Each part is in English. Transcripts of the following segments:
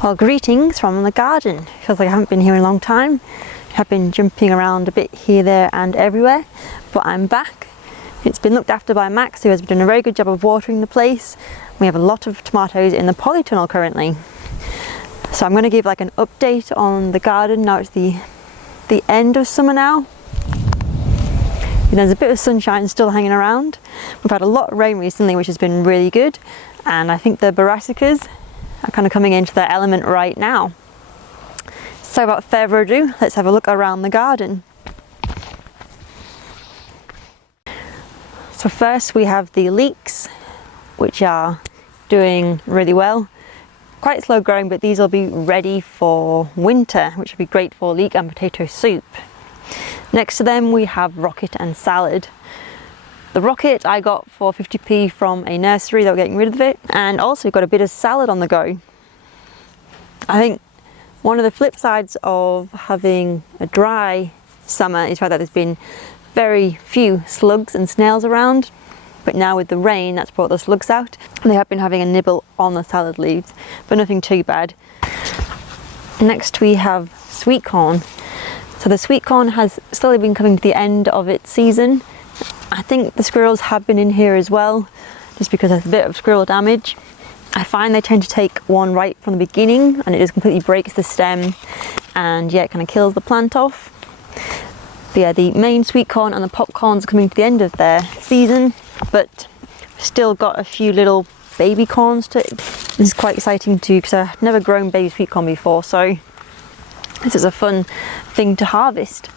Well, greetings from the garden. Feels like I haven't been here in a long time. I've been jumping around a bit here, there and everywhere, but I'm back. It's been looked after by Max, who has been doing a very good job of watering the place. We have a lot of tomatoes in the polytunnel currently. So I'm going to give like an update on the garden. Now it's the end of summer now. There's a bit of sunshine still hanging around. We've had a lot of rain recently, which has been really good. And I think the Brassicas are kind of coming into their element right now. So without further ado, let's have a look around the garden. So first we have the Leeks, which are doing really well. Quite slow growing, but these will be ready for winter, which will be great for leek and potato soup. Next to them we have rocket and salad. The rocket I got for 50p from a nursery that were getting rid of it, and also got a bit of salad on the go. I think one of the flip sides of having a dry summer is that there's been very few slugs and snails around, but now with the rain that's brought the slugs out, and they have been having a nibble on the salad leaves, but nothing too bad. Next we have sweet corn. So the sweet corn has slowly been coming to the end of its season. I think the squirrels have been in here as well, just because there's a bit of squirrel damage. I find they tend to take one right from the beginning and it just completely breaks the stem, and yeah, it kind of kills the plant off. But yeah, the main sweet corn and the popcorns are coming to the end of their season, but still got a few little baby corns to it. This is quite exciting too, because I've never grown baby sweet corn before, so this is a fun thing to harvest.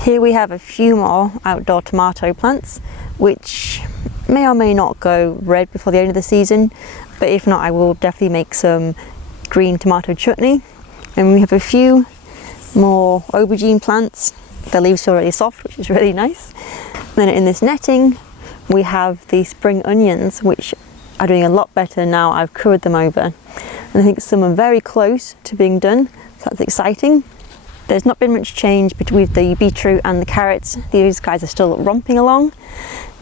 Here we have a few more outdoor tomato plants, which may or may not go red before the end of the season, but if not, I will definitely make some green tomato chutney. And we have a few more aubergine plants. The leaves are already soft, which is really nice. Then in this netting, we have the spring onions, which are doing a lot better now I've covered them over. And I think some are very close to being done, so that's exciting. There's not been much change between the beetroot and the carrots. These guys are still romping along.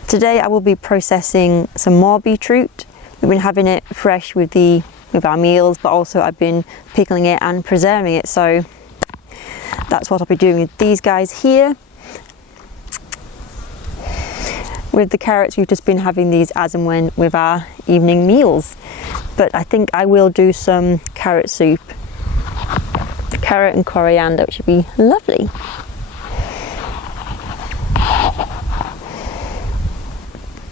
Today I will be processing some more beetroot. We've been having it fresh with our meals, but also I've been pickling it and preserving it, so that's what I'll be doing with these guys here. With the carrots, we've just been having these as and when with our evening meals, but I think I will do some carrot soup. Carrot and coriander, which would be lovely.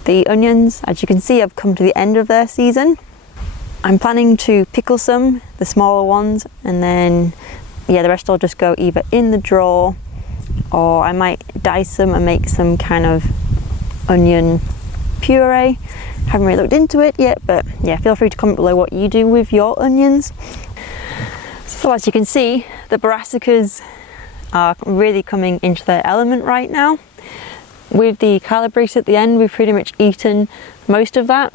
The onions, as you can see, have come to the end of their season. I'm planning to pickle some, the smaller ones, and then yeah, the rest will just go either in the drawer, or I might dice them and make some kind of onion puree. Haven't really looked into it yet, but yeah, feel free to comment below what you do with your onions. So as you can see, the Brassicas are really coming into their element right now. With the calabrese at the end, we've pretty much eaten most of that.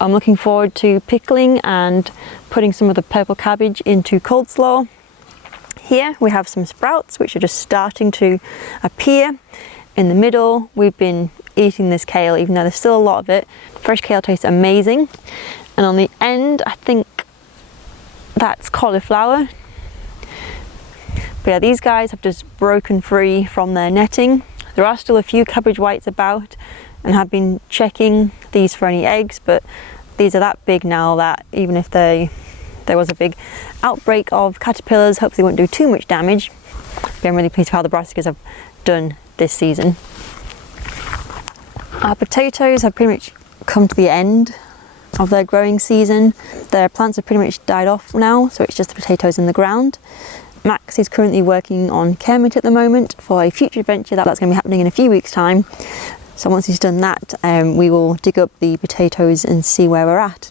I'm looking forward to pickling and putting some of the purple cabbage into coleslaw. Here we have some sprouts, which are just starting to appear. In the middle, we've been eating this kale, even though there's still a lot of it. Fresh kale tastes amazing. And on the end, I think that's cauliflower. But yeah, these guys have just broken free from their netting. There are still a few cabbage whites about, and have been checking these for any eggs, but these are that big now that even if there was a big outbreak of caterpillars, hopefully they won't do too much damage. But I'm really pleased with how the Brassicas have done this season. Our potatoes have pretty much come to the end of their growing season. Their plants have pretty much died off now, so it's just the potatoes in the ground. Max is currently working on Kermit at the moment for a future adventure that's going to be happening in a few weeks' time. So once he's done that, we will dig up the potatoes and see where we're at.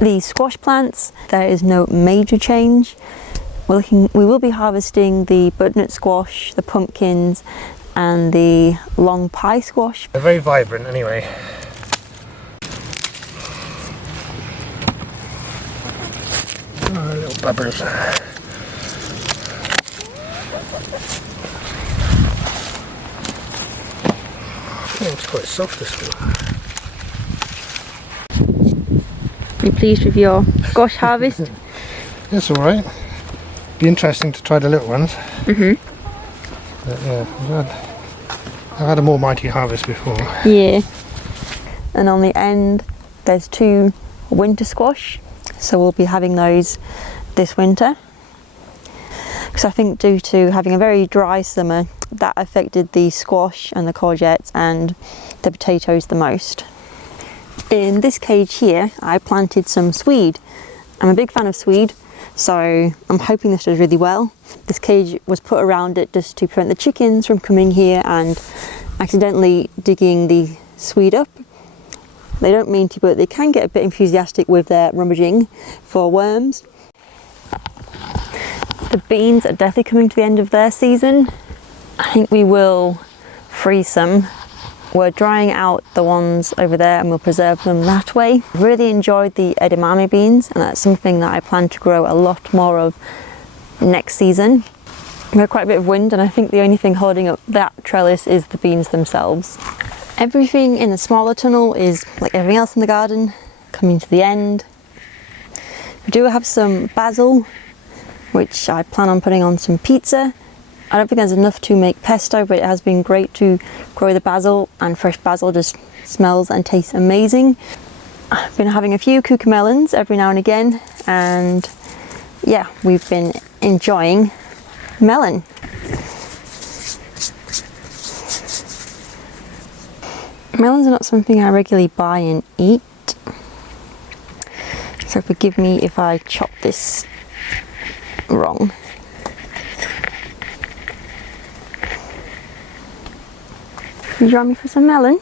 The squash plants, there is no major change. We will be harvesting the butternut squash, the pumpkins, and the long pie squash. They're very vibrant anyway. Oh, little bubbers. It's quite soft, this one. Are you pleased with your squash harvest? It's alright. Be interesting to try the little ones. Mhm. But yeah, I've had a more mighty harvest before. Yeah. And on the end, there's 2 winter squash. So we'll be having those this winter. Because I think due to having a very dry summer, that affected the squash and the courgettes and the potatoes the most. In this cage here, I planted some swede. I'm a big fan of swede, so I'm hoping this does really well. This cage was put around it just to prevent the chickens from coming here and accidentally digging the swede up. They don't mean to, but they can get a bit enthusiastic with their rummaging for worms. The beans are definitely coming to the end of their season. I think we will freeze some. We're drying out the ones over there and we'll preserve them that way. Really enjoyed the edamame beans, and that's something that I plan to grow a lot more of next season. We had quite a bit of wind, and I think the only thing holding up that trellis is the beans themselves. Everything in the smaller tunnel is, like everything else in the garden, coming to the end. We do have some basil, which I plan on putting on some pizza. I don't think there's enough to make pesto, but it has been great to grow the basil, and fresh basil just smells and tastes amazing. I've been having a few cucamelons every now and again, and yeah, we've been enjoying melon. Melons are not something I regularly buy and eat, so forgive me if I chop this wrong. Can you draw me for some melon?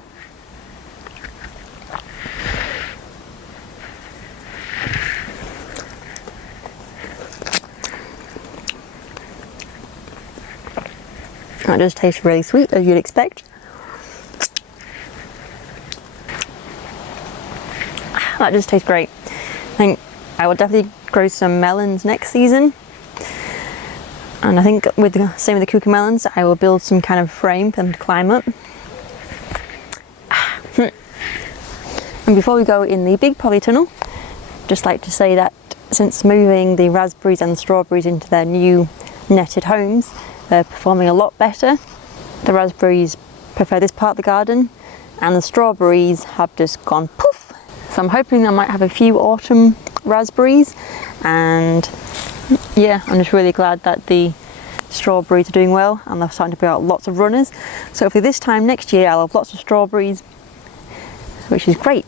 That does taste really sweet, as you'd expect. That just tastes great. I think I will definitely grow some melons next season. And I think with the same with the cucamelons, I will build some kind of frame for them to climb up. And before we go in the big polytunnel, just like to say that since moving the raspberries and the strawberries into their new netted homes, they're performing a lot better. The raspberries prefer this part of the garden, and the strawberries have just gone poof. So I'm hoping I might have a few autumn raspberries, and yeah, I'm just really glad that the strawberries are doing well and they're starting to put out lots of runners. So hopefully this time next year I'll have lots of strawberries, which is great.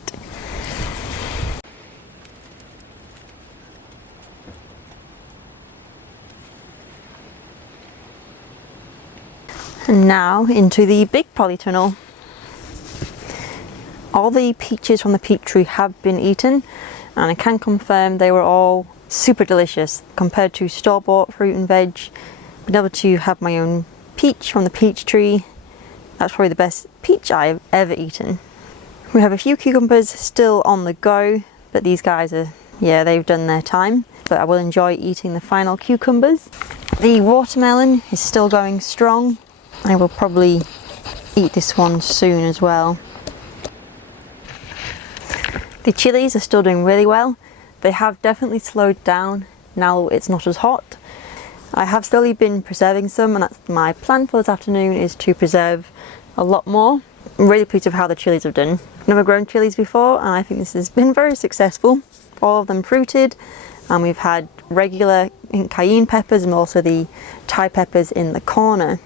And now into the big polytunnel. All the peaches from the peach tree have been eaten, and I can confirm they were all super delicious compared to store-bought fruit and veg. Being able to have my own peach from the peach tree, that's probably the best peach I've ever eaten. We have a few cucumbers still on the go, but these guys are, yeah, they've done their time. But I will enjoy eating the final cucumbers. The watermelon is still going strong. I will probably eat this one soon as well. The chilies are still doing really well. They have definitely slowed down now it's not as hot. I have slowly been preserving some, and that's my plan for this afternoon, is to preserve a lot more. I'm really pleased with how the chilies have done. I've never grown chilies before, and I think this has been very successful. All of them fruited, and we've had regular cayenne peppers and also the Thai peppers in the corner.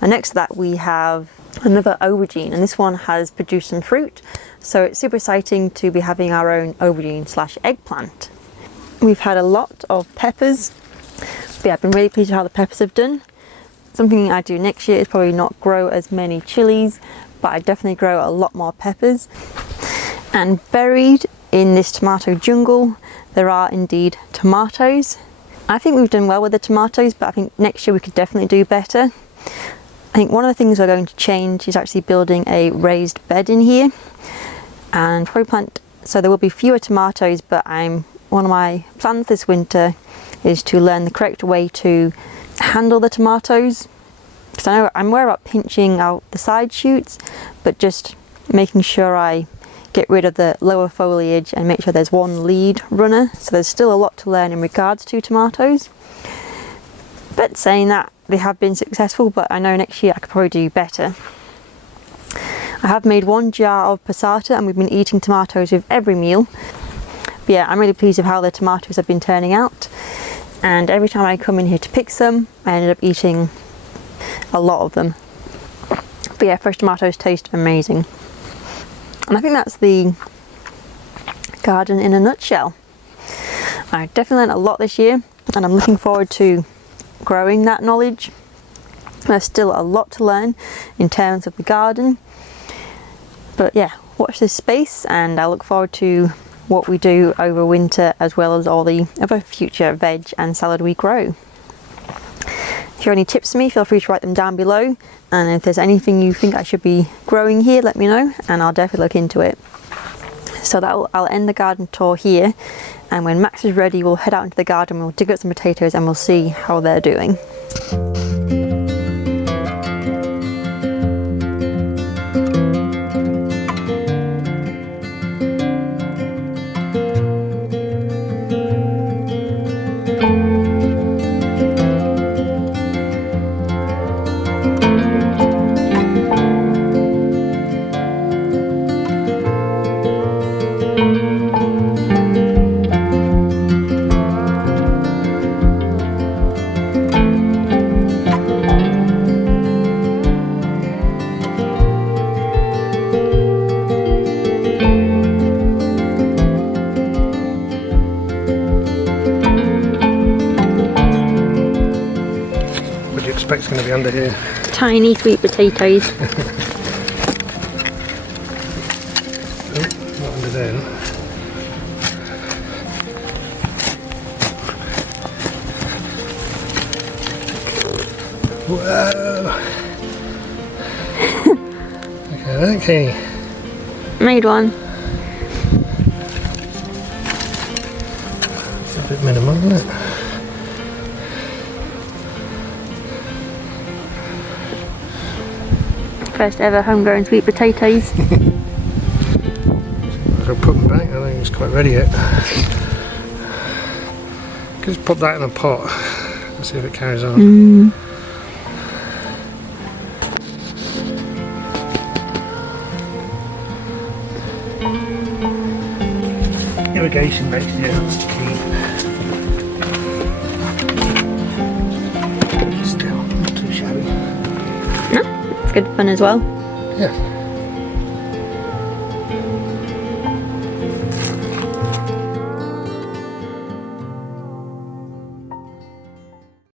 And next to that we have another aubergine, and this one has produced some fruit, so it's super exciting to be having our own aubergine slash eggplant. We've had a lot of peppers, but yeah, I've been really pleased with how the peppers have done. Something I do next year is probably not grow as many chilies, but I definitely grow a lot more peppers. And buried in this tomato jungle there are indeed tomatoes. I think we've done well with the tomatoes, but I think next year we could definitely do better. I think one of the things we're going to change is actually building a raised bed in here and probably plant, so there will be fewer tomatoes, but one of my plans this winter is to learn the correct way to handle the tomatoes, because I know I'm aware about pinching out the side shoots, but just making sure I get rid of the lower foliage and make sure there's one lead runner. So there's still a lot to learn in regards to tomatoes. But saying that, they have been successful, but I know next year I could probably do better. I have made 1 jar of passata and we've been eating tomatoes with every meal. But yeah, I'm really pleased with how the tomatoes have been turning out. And every time I come in here to pick some, I ended up eating a lot of them. But yeah, fresh tomatoes taste amazing. And I think that's the garden in a nutshell. I definitely learned a lot this year and I'm looking forward to growing that knowledge. There's still a lot to learn in terms of the garden. But yeah, watch this space and I look forward to what we do over winter as well as all the other future veg and salad we grow. If you have any tips for me, feel free to write them down below, and if there's anything you think I should be growing here, let me know and I'll definitely look into it. So I'll end the garden tour here, and when Max is ready we'll head out into the garden, we'll dig up some potatoes and we'll see how they're doing. Expect's going to be under here. Tiny sweet potatoes. Oh, not under there. Whoa! Okay. Made one. It's a bit minimal, isn't it? First ever homegrown sweet potatoes. I'll put them back, I don't think it's quite ready yet. Just pop that in a pot and see if it carries on. Irrigation makes the that's the key. Still, not too shabby. No, it's good fun as well. Yeah.